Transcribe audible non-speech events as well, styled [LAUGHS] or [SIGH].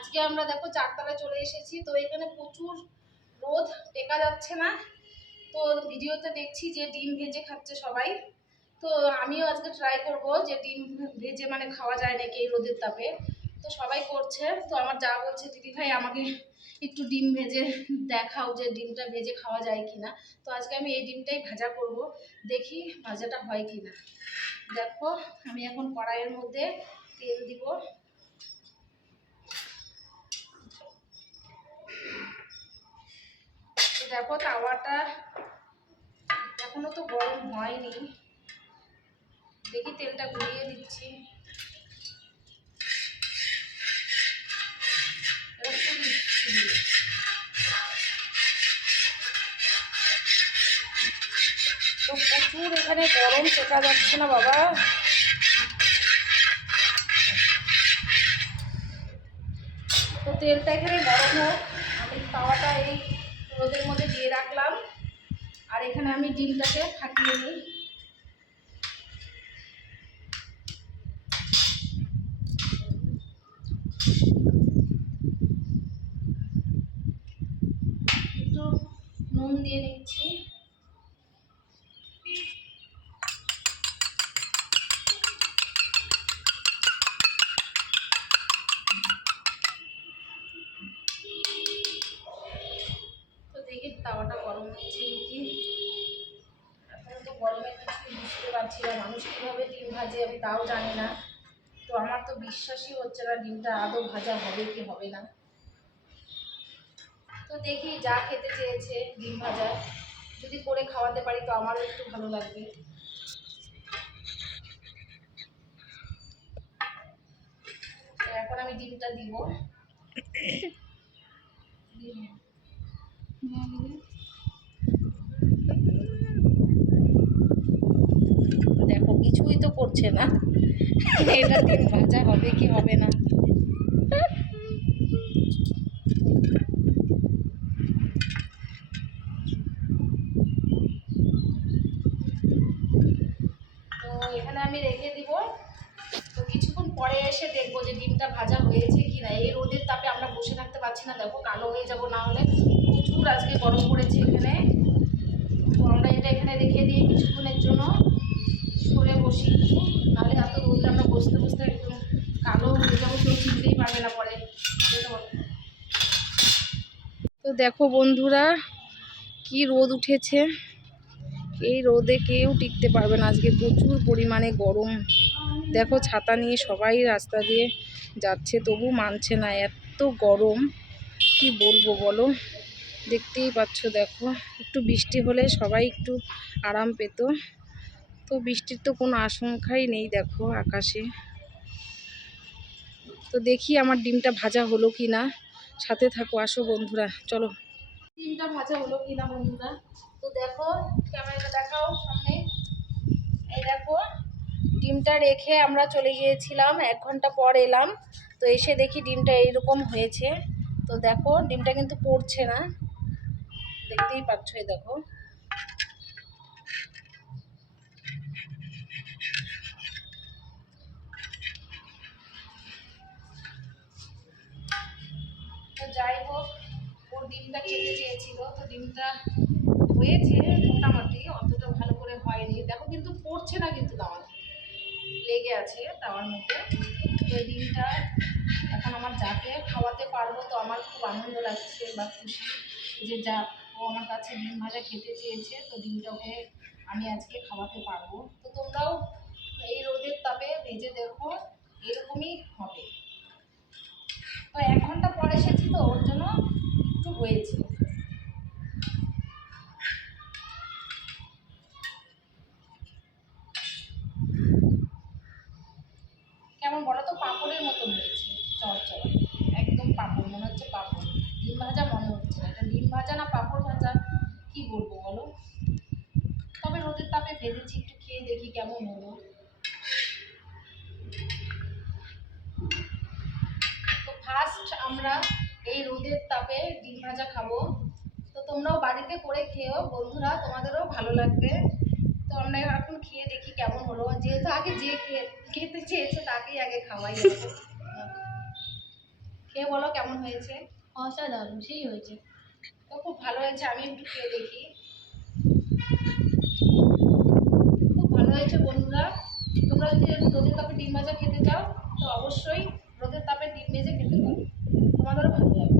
আজকে আমরা দেখো চারতলায় চলে এসেছি। তো এখানে প্রচুর রোদ, টেকা যাচ্ছে না। তো ভিডিওতে দেখছি যে ডিম ভেজে খাচ্ছে সবাই। তো আমিও আজকে ট্রাই করব যে ডিম ভেজে মানে খাওয়া যায় নাকি এই রোদের তাপে। তো সবাই করছে। তো আমার যা বলছে দিদি ভাই, আমাকে একটু ডিম ভেজে দেখাও যে ডিমটা ভেজে খাওয়া যায় কিনা। তো আজকে আমি এই ডিমটাই ভাজা করব। দেখি ভাজাটা হয় কিনা। দেখো, আমি এখন কড়াইয়ের মধ্যে তেল দিব। দেখো, তাওয়াটা এখনও তো গরম হয়নি। দেখি তেলটা ঘুরিয়ে দিচ্ছি। তো প্রচুর এখানে গরম টেকা যাচ্ছে না বাবা। তো তেলটা এখানে গরম হোক, আমি তাওয়াটা এই রোদের মধ্যে দিয়ে রাখলাম। আর এখানে আমি ডিমটাকে ফাটিয়ে নিই। একটু নুন দিয়ে নিচ্ছি পারছি না মানুষ কীভাবে ডিম ভাজে আমি তাও জানি না। তো আমার তো বিশ্বাসই হচ্ছে না ডিমটা আদৌ ভাজা হবে কি হবে না। তো দেখি যা খেতে চেয়েছে ডিম ভাজা। যদি করে খাওয়াতে পারি তো আমারও একটু ভালো লাগবে। এখন আমি ডিমটা দিব। [COUGHS] দিয়ে দেখো কিছুই তো করছে না। [LAUGHS] এটা ডিম ভাজা হবে কি হবে না? তো এখানে আমি রেখে দিব। তো কিছুক্ষণ পরে এসে দেখব যে ডিমটা ভাজা হয়েছে কি না। এই রোদের তাপে আমরা বসে থাকতে পারছি না। দেখো, কালো হয়ে যাব না হলে। প্রচুর আজকে গরম পড়েছে এখানে। তো আমরা এটা এখানে রেখে দিয়ে কিছুক্ষণের জন্য। বসি একটু নাহলে এত রোদে আমরা বসতে বসতে একদম কালো হয়ে যাব, কেউ চিনতেই পারবে না পরে। তো দেখো বন্ধুরা, কি রোদ উঠেছে। এই রোদে কেউ টিকতে পারবে না। আজকে প্রচুর পরিমাণে গরম। দেখো ছাতা নিয়ে সবাই রাস্তা দিয়ে যাচ্ছে, তবু মানছে না এত গরম। কি বলব বলো? দেখতেই পাচ্ছ, দেখো। একটু বৃষ্টি হলে সবাই একটু আরাম পেত। তো বৃষ্টির তো কোনো আশঙ্কাই নেই দেখো আকাশে। তো দেখি আমার ডিমটা ভাজা হলো কি না সাথে থাকো, আসো বন্ধুরা, চলো। ডিমটা ভাজা হলো কি না বন্ধুরা? তো দেখো, ক্যামেরাটা দেখাও সামনে। এই দেখো, ডিমটা রেখে আমরা চলে গিয়েছিলাম, এক ঘণ্টা পর এলাম। তো এসে দেখি ডিমটা এইরকম হয়েছে। তো দেখো, ডিমটা কিন্তু পড়ছে না। দেখতেই পাচ্ছ দেখো তো যাই হোক ওর ডিমটা খেতে চেয়েছিল তো ডিমটা হয়েছে মোটামুটি অতটা ভালো করে হয়নি। দেখো কিন্তু পড়ছে না কিন্তু তাওয়াতে লেগে আছে তাওয়ার মধ্যে। তো এই ডিমটা এখন আমার যাকে খাওয়াতে পারব তো আমার খুব আনন্দ লাগছে বা খুশি যে যা ও আমার কাছে ডিম ভাজা খেতে চেয়েছে, তো ডিমটা ওকে আমি আজকে খাওয়াতে পারব। তো তোমরাও এই রোদের তাপে ভেজে দেখো, এরকমই হবে তো এক ঘণ্টা পর এসেছি তো ওর জন্য একটু হয়েছে। কেমন বলো তো? পাঁপড়ের মতো হয়েছে। চড়চড় একদম পাঁপড়, মনে হচ্ছে পাঁপড়। ডিম ভাজা মনে হচ্ছে না। এটা ডিম ভাজা না পাঁপড় ভাজা? কি বলব বলো? তবে রোদের তাপে ভেজেছি, একটু খেয়ে দেখি কেমন হলো। তো ফার্স্ট আমরা এই রোদের তাপে ডিম ভাজা খাব। তো তোমরাও বাড়িতে করে খেও বন্ধুরা তোমাদেরও ভালো লাগবে। তো আমরা এখন খেয়ে দেখি কেমন হলো। যেহেতু আগে যে খেতে চেয়েছে তাকেই আগে খাওয়াই খেয়ে বলো কেমন হয়েছে? অসাধারণ সেই হয়েছে। তো খুব ভালো হয়েছে আমি একটু খেয়ে দেখি। খুব ভালো হয়েছে বন্ধুরা। তোমরা যদি রোদের তাপে ডিম ভাজা খেতে চাও তো অবশ্যই রোদের তাপে ডিম ভেজে খেতে পারো। তোমাদেরও ভালো লাগবে